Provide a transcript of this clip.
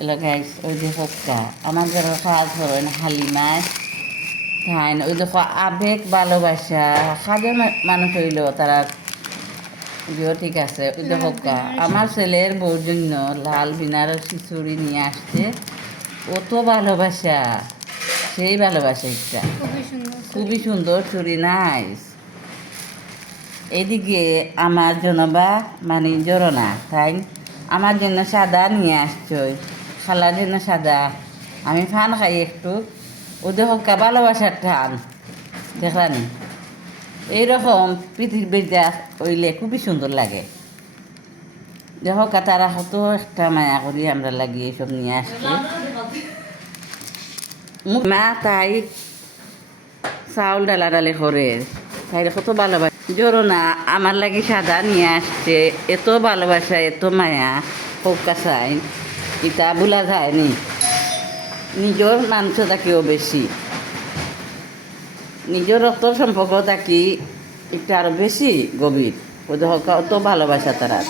এলো গাইস ওই যে হক্কা আমার যারা কাজ করেন হালিমায় তাই ওই দেখো আবেগ ভালোবাসা কাজের মানুষ হইল তারা ইয়েও ঠিক আছে ওই যে হক্কা আমার ছেলের বউর জন্য লাল বিনারসি চুড়ি নিয়ে আসছে অত ভালোবাসা সেই ভালোবাসা ইচ্ছা খুবই সুন্দর চুড়ি নাইস এদিকে আমার জন্য বা মানে জোরো না তাই আমার জন্য সাদা নিয়ে আসছো খালার জন্য সাদা আমি ফান খাই একটু ওদের হক্কা ভালোবাসার টান দেখলানি এইরকম পৃথিবীটা হইলে খুবই সুন্দর লাগে যে হক্কা তারা কত একটা মায়া করি আমরা লাগি এইসব নিয়ে আসছি মা তাই চাউল ডালাডালি করে তাই কত ভালোবাসা জোরো না আমার লাগি সাদা নিয়ে আসছে এত ভালোবাসা এত মায়া হক্কা চাই এটা বোলা যায়নি নিজের মাংস থাকেও বেশি নিজের রক্ত সম্পর্ক থাকি এটা আরো বেশি গভীর ওদের হক্কা অত ভালোবাসা তারা